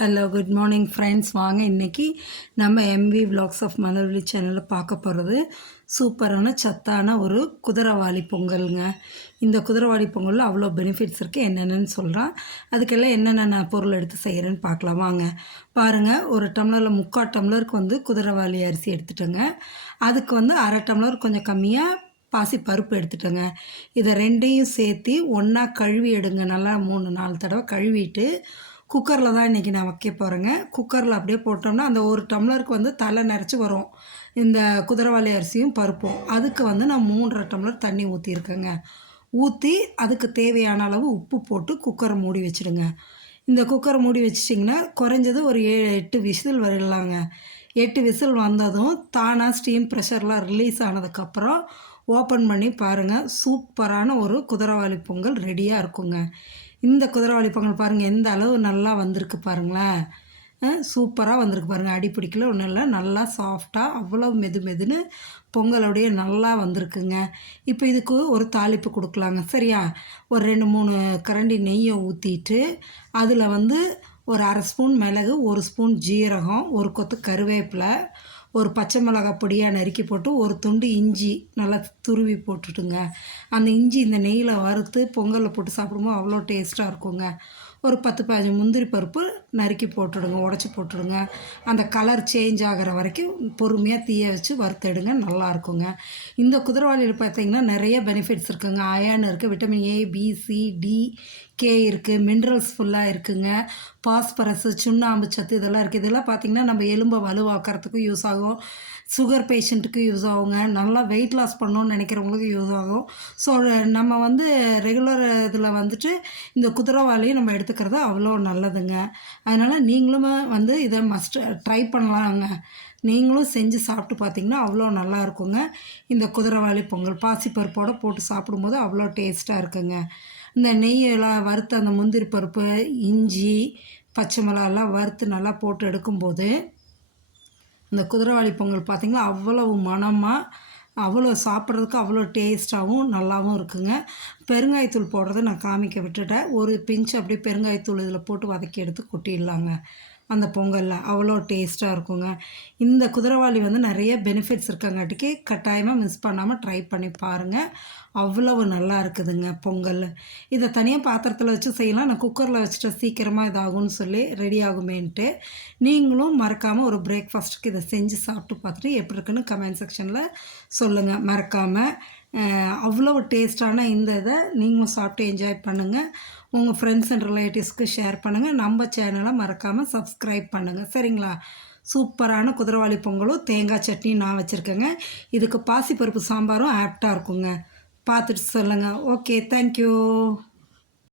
Hello good morning friends வாங்க இன்றைக்கி நம்ம எம்வி vlogs ஆஃப் மலர்வழி சேனலில் பார்க்க போகிறது சூப்பரான சத்தான ஒரு குதிரவாளி பொங்கலுங்க. இந்த குதிரவாளி பொங்கலில் அவ்வளோ பெனிஃபிட்ஸ் இருக்குது என்னென்னு சொல்கிறான் அதுக்கெல்லாம் என்னென்ன பொருள் எடுத்து செய்கிறேன்னு பார்க்கலாம். வாங்க பாருங்கள் ஒரு டம்ளரில் முக்கால் டம்ளருக்கு வந்து குதிரவாளி அரிசி எடுத்துட்டோங்க. அதுக்கு வந்து அரை டம்ளர் கொஞ்சம் கம்மியாக பாசி பருப்பு எடுத்துட்டோங்க. இதை ரெண்டையும் சேர்த்து ஒன்றா கழுவி எடுங்க. நல்லா மூணு நாலு தடவை கழுவிட்டு குக்கரில் தான் இன்றைக்கி நான் வைக்க போகிறேங்க குக்கரில் அப்படியே போட்டோம்னா அந்த ஒரு டம்ளருக்கு வந்து தலை நிறச்சி வரும். இந்த குதிரவாளி அரிசியும் பருப்பும். அதுக்கு வந்து நான் மூன்றரை டம்ளர் தண்ணி ஊற்றிருக்கேங்க ஊற்றி அதுக்கு தேவையான அளவு உப்பு போட்டு குக்கரை மூடி வச்சுடுங்க. இந்த குக்கரை மூடி வச்சிட்டிங்கன்னா குறைஞ்சது ஒரு ஏழு எட்டு விசில் வரலாங்க. எட்டு விசில் வந்ததும் தானாக ஸ்டீம் ப்ரெஷர்லாம் ரிலீஸ் ஆனதுக்கப்புறம் ஓப்பன் பண்ணி பாருங்கள் சூப்பரான ஒரு குதிரவாளி பொங்கல் ரெடியாக இருக்குங்க. இந்த குதிரவாளி பொங்கல் பாருங்கள் எந்த அளவு நல்லா வந்திருக்கு பாருங்களேன். சூப்பராக வந்திருக்கு பாருங்கள் அடி பிடிக்கல ஒன்றும் இல்லை. நல்லா சாஃப்டாக அவ்வளோ மெது மெதுன்னு பொங்கலோடைய நல்லா வந்திருக்குங்க. இப்போ இதுக்கு ஒரு தாளிப்பு கொடுக்கலாங்க சரியா? ஒரு ரெண்டு மூணு கரண்டி நெய்யை ஊற்றிட்டு அதில் வந்து ஒரு அரை ஸ்பூன் மிளகு ஒரு ஸ்பூன் ஜீரகம் ஒரு கொத்து கருவேப்பிலை ஒரு பச்சை மிளகா பொடியாக நறுக்கி போட்டு ஒரு துண்டு இஞ்சி நல்லா துருவி போட்டுட்டுங்க. அந்த இஞ்சி இந்த நெய்யில் வறுத்து பொங்கலில் போட்டு சாப்பிடும்போது அவ்வளோ டேஸ்ட்டாக இருக்குங்க. ஒரு பத்து பதினஞ்சு முந்திரி பருப்பு நறுக்கி போட்டுடுங்க உடச்சி போட்டுடுங்க. அந்த கலர் சேஞ்ச் ஆகிற வரைக்கும் பொறுமையாக தீய வச்சு வறுத்தெடுங்க நல்லா இருக்குங்க. இந்த குதிரவாளியில் பார்த்தீங்கன்னா நிறைய பெனிஃபிட்ஸ் இருக்குங்க. அயன் இருக்குது vitamin A B C D K இருக்குது மினரல்ஸ் ஃபுல்லாக இருக்குங்க. பாஸ்பரஸு சுண்ணாம்பு சத்து இதெல்லாம் இருக்குது இதெல்லாம் பார்த்திங்கன்னா நம்ம எலும்பை வலுவாக்கிறதுக்கும் யூஸ் ஆகும். சுகர் பேஷண்ட்டுக்கு யூஸ் ஆகுங்க. நல்லா வெயிட் லாஸ் பண்ணணும்னு நினைக்கிறவங்களுக்கு யூஸ் ஆகும். ஸோ நம்ம வந்து ரெகுலர் இதில் வந்துட்டு இந்த குதிரவாளியும் நம்ம எடுத்துக்கிறது அவ்வளோ நல்லதுங்க. அதனால் நீங்களும் வந்து இதை மஸ்ட் ட்ரை பண்ணலாங்க. நீங்களும் செஞ்சு சாப்பிட்டு பார்த்தீங்கன்னா அவ்வளோ நல்லா இருக்குங்க இந்த குதிரவாளி பொங்கல் பாசிப்பருப்போடு போட்டு சாப்பிடும்போது அவ்வளோ டேஸ்ட்டாக இருக்குங்க. இந்த நெய்யெல்லாம் வறுத்து அந்த முந்திரி பருப்பு இஞ்சி பச்சை மிளகாலாம் வறுத்து நல்லா போட்டு எடுக்கும்போது இந்த குதிரவாளி பொங்கல் பார்த்திங்கன்னா அவ்வளவு மணமாக அவ்வளோ சாப்பிட்றதுக்கு அவ்வளோ டேஸ்ட்டாகவும் நல்லாவும் இருக்குங்க. பெருங்காயத்தூள் போடுறத நான் காமிக்க விட்டுட்டேன். ஒரு பிஞ்சு அப்படியே பெருங்காயத்தூள் இதில் போட்டு வதக்கி எடுத்து கொட்டிடலாங்க. அந்த பொங்கலில். அவ்வளோ டேஸ்ட்டாக இருக்குங்க. இந்த குதிரவாளி வந்து நிறைய பெனிஃபிட்ஸ் இருக்கங்காட்டிக்கு கட்டாயமாக மிஸ் பண்ணாமல் ட்ரை பண்ணி பாருங்கள் அவ்வளவு நல்லா இருக்குதுங்க பொங்கல். இதை தனியாக பாத்திரத்தில் வச்சு செய்யலாம். நான் குக்கரில் வச்சுட்டு சீக்கிரமாக இதாகும்னு சொல்லி ரெடி ஆகுமேன்ட்டு நீங்களும் மறக்காமல் ஒரு பிரேக்ஃபாஸ்ட்டுக்கு இதை செஞ்சு சாப்பிட்டு பார்த்துட்டு எப்படி இருக்குன்னு கமெண்ட் செக்ஷனில் சொல்லுங்கள் மறக்காமல் அவ்வளோ டேஸ்டான இந்த இதை நீங்களும் சாப்பிட்டு என்ஜாய் பண்ணுங்கள் உங்கள் ஃப்ரெண்ட்ஸ் அண்ட் ரிலேட்டிவ்ஸ்க்கு ஷேர் பண்ணுங்கள் நம்ம சேனலை மறக்காமல் சப்ஸ்கிரைப் பண்ணுங்கள் சரிங்களா? சூப்பரான குதிரவாளி பொங்கலும் தேங்காய் சட்னியும் நான் வச்சுருக்கேங்க. இதுக்கு பாசிப்பருப்பு சாம்பாரும் ஆப்டாக இருக்குங்க. பார்த்துட்டு சொல்லுங்கள் ஓகே தேங்க்யூ